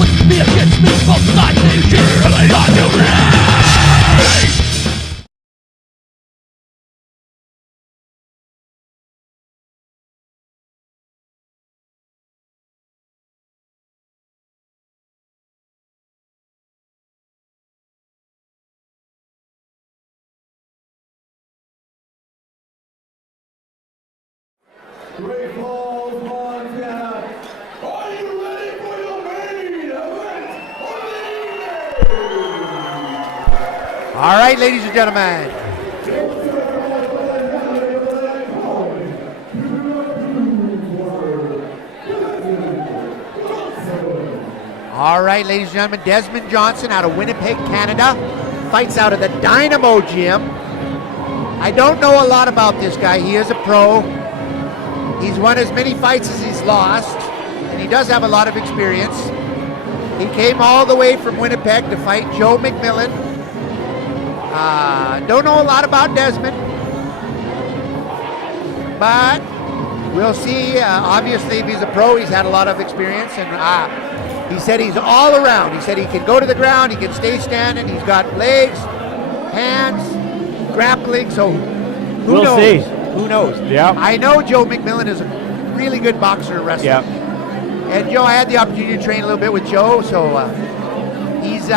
with me against me, both sides they share, and I got to raise. Great Falls, Montana. Are you ready for your main event of the evening? All right, ladies and gentlemen. All right, ladies and gentlemen, Desmond Johnson out of Winnipeg, Canada, fights out of the Dynamo Gym. I don't know a lot about this guy. He is a pro. He's won as many fights as he's lost, and he does have a lot of experience. He came all the way from Winnipeg to fight Joe McMillen. Don't know a lot about Desmond, but we'll see. Obviously, if he's a pro, he's had a lot of experience, and he said he's all around. He said he can go to the ground, he can stay standing, he's got legs, hands, grappling, so who knows? See. Who knows? Yeah. I know Joe McMillian is a really good boxer and wrestler. Yeah. And Joe, I had the opportunity to train a little bit with Joe, so he's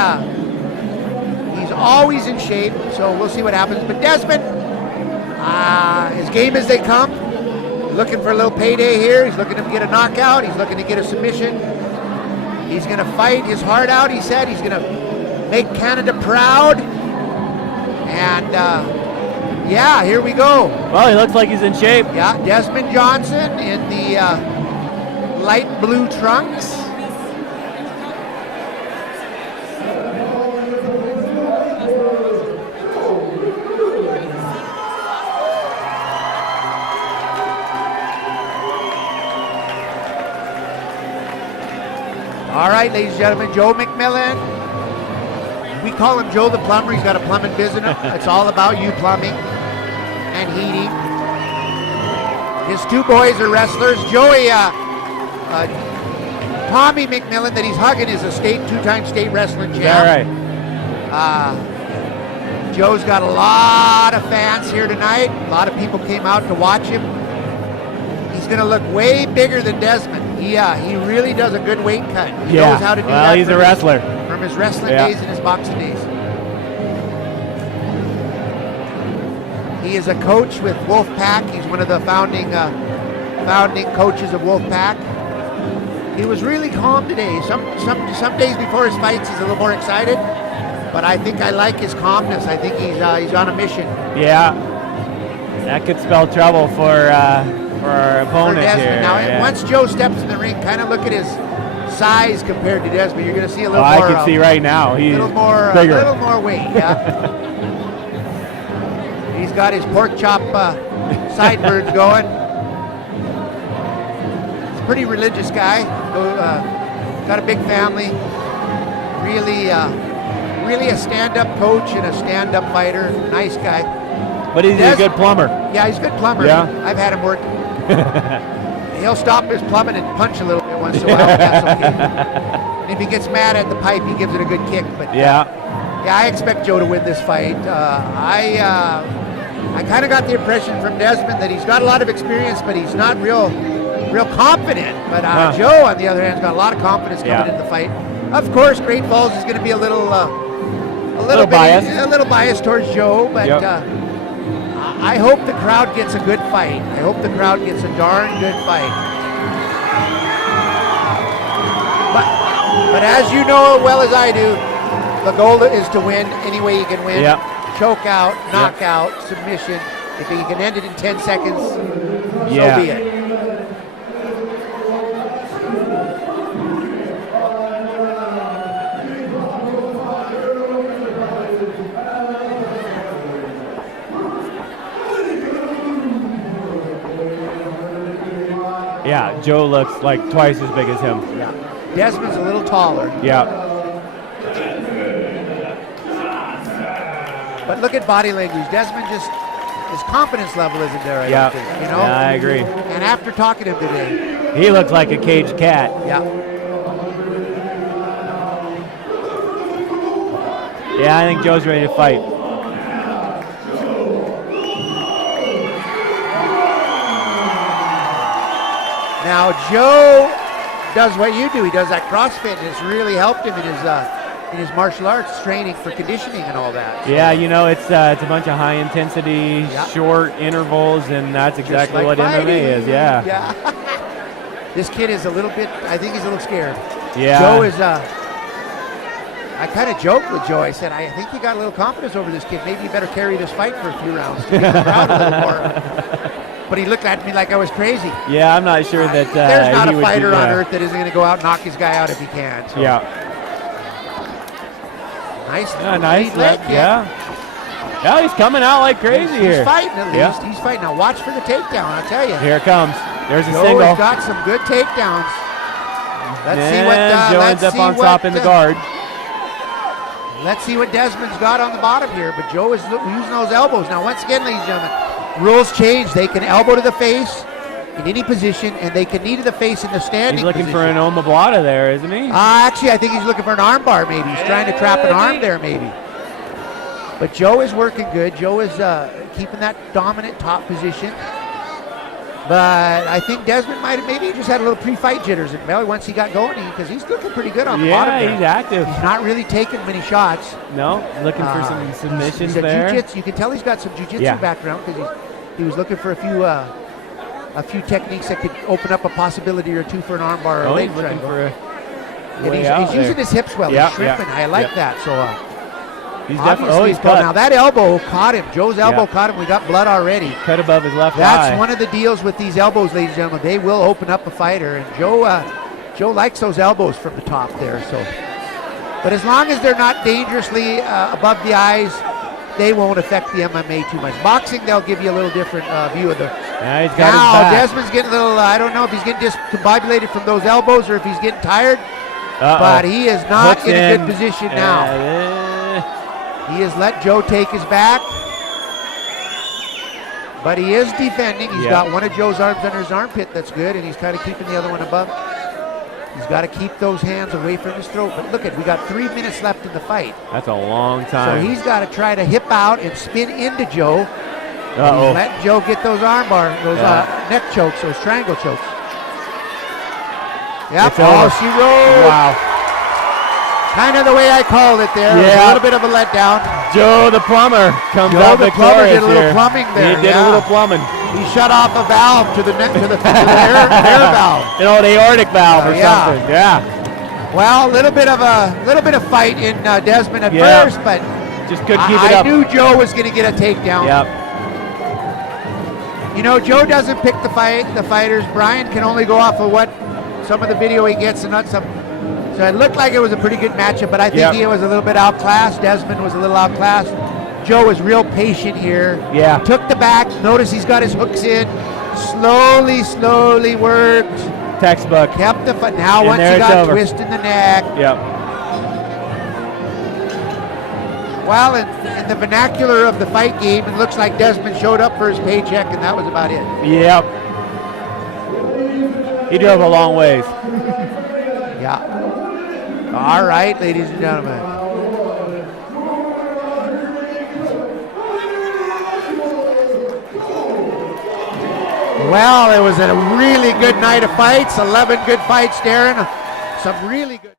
always in shape. So we'll see what happens. But Desmond, as game as they come, looking for a little payday here. He's looking to get a knockout. He's looking to get a submission. He's going to fight his heart out. He said he's going to make Canada proud. And yeah, here we go. Well, he looks like he's in shape. Yeah, Desmond Johnson in the light blue trunks. All right, ladies and gentlemen, Joe McMillian. We call him Joe the Plumber. He's got a plumbing business. It's all about you plumbing and heating. His two boys are wrestlers. Joey, Tommy McMillen, that he's hugging, is a two-time state wrestling champ. Yeah, right. Joe's got a lot of fans here tonight. A lot of people came out to watch him. He's going to look way bigger than Desmond. He really does a good weight cut. He knows how to do that. Well, he's a wrestler. From his wrestling days and his boxing days. He is a coach with Wolfpack. He's one of the founding coaches of Wolfpack. He was really calm today. Some days before his fights, he's a little more excited. But I think I like his calmness. I think he's on a mission. Yeah, that could spell trouble for our opponent here. Now, once Joe steps in the ring, kind of look at his size compared to Desmond. You're going to see a little more. I can see right now he's bigger. A little more weight. Yeah. He's got his pork chop sideburns going. He's a pretty religious guy. Got a big family. Really a stand-up coach and a stand-up fighter. Nice guy. But he's a good plumber. Yeah, he's a good plumber. Yeah. I've had him work. He'll stop his plumbing and punch a little bit once in a while. That's okay. And if he gets mad at the pipe, he gives it a good kick. But yeah, I expect Joe to win this fight. I kind of got the impression from Desmond that he's got a lot of experience, but he's not real confident. But Joe, on the other hand, has got a lot of confidence coming into the fight. Of course, Great Falls is going to be a little biased towards Joe, but I hope the crowd gets a good fight. I hope the crowd gets a darn good fight. But as you know as well as I do, the goal is to win any way you can win. Choke out, knockout, submission. If you can end it in 10 seconds, so be it. Yeah, Joe looks like twice as big as him. Yeah. Desmond's a little taller. Yeah. But look at body language. Desmond just, his confidence level isn't there, I don't think, you know? Yeah, I agree. And after talking to him today. He looks like a caged cat. Yeah. Yeah, I think Joe's ready to fight. Now Joe does what you do. He does that CrossFit, and it's really helped him in his martial arts training for conditioning and all that. Yeah, you know, it's a bunch of high intensity, short intervals, and that's exactly what MMA is. Yeah. Yeah. This kid is a little bit. I think he's a little scared. Yeah. Joe is. I kind of joked with Joe. I said, I think you got a little confidence over this kid. Maybe you better carry this fight for a few rounds to get the crowd a little more. But he looked at me like I was crazy. Yeah, I'm not sure that there's not he a would fighter on earth that isn't going to go out and knock his guy out if he can. So. Yeah. Nice. Nice leg. Yeah. Yeah, he's coming out like crazy here. He's fighting at least. He's fighting. Now watch for the takedown, I'll tell you. Here it comes. There's a Joe single. has got some good takedowns. Let's see what Joe ends up on top in the guard. Let's see what Desmond's got on the bottom here, but Joe is using those elbows. Now, once again, ladies and gentlemen, rules change. They can elbow to the face in any position, and they can knee to the face in the standing position. He's looking position. for an omoplata there, isn't he? Actually, I think he's looking for an arm bar, maybe. He's trying to trap an arm there, maybe. But Joe is working good. Joe is keeping that dominant top position. But I think Desmond might have maybe just had a little pre-fight jitters at belly once he got going, because he's looking pretty good on the bottom there. Yeah, he's active. He's not really taking many shots. No, looking for some submissions there. Jiu-jitsu. You can tell he's got some jiu-jitsu background, because he was looking for a few techniques that could open up a possibility or two for an armbar or a leg he's looking triangle. for He's using his hips well. He's shrimping. I like that. So he's definitely. He's cut. Now that elbow caught him. Joe's elbow caught him. We got blood already. Cut above his left eye. That's one of the deals with these elbows, ladies and gentlemen. They will open up a fighter, and Joe likes those elbows from the top there. So, but as long as they're not dangerously above the eyes, they won't affect the MMA too much. Boxing, they'll give you a little different view of the. Yeah, he's got his back. Desmond's getting a little. I don't know if he's getting discombobulated from those elbows or if he's getting tired. But he is not in a good position now. He has let Joe take his back, but he is defending. He's got one of Joe's arms under his armpit. That's good, and he's kind of keeping the other one above. He's got to keep those hands away from his throat. But look, we got 3 minutes left in the fight. That's a long time. So he's got to try to hip out and spin into Joe. He's letting Joe get those neck chokes, those triangle chokes. Yep. She rolled. Wow. Kind of the way I called it there. It was a little bit of a letdown. Joe the plumber comes out victorious. Joe the plumber did a little plumbing there. He did a little plumbing. He shut off a valve to the air valve. You know, the aortic valve or something. Yeah. Well, a little bit of fight in Desmond at first, but just couldn't keep it up. I knew Joe was going to get a takedown. Yep. You know, Joe doesn't pick the fighters. Brian can only go off of what some of the video he gets and not some. So it looked like it was a pretty good matchup, but I think he was a little bit outclassed. Desmond was a little outclassed. Joe was real patient here. Yeah. Took the back. Notice he's got his hooks in. Slowly worked. Textbook. Kept the fight. Now once he got twisted in the neck. Yep. Well, in the vernacular of the fight game, it looks like Desmond showed up for his paycheck, and that was about it. Yep. He drove a long ways. Yeah. All right, ladies and gentlemen. Well, it was a really good night of fights. 11 good fights, Darren. Some really good.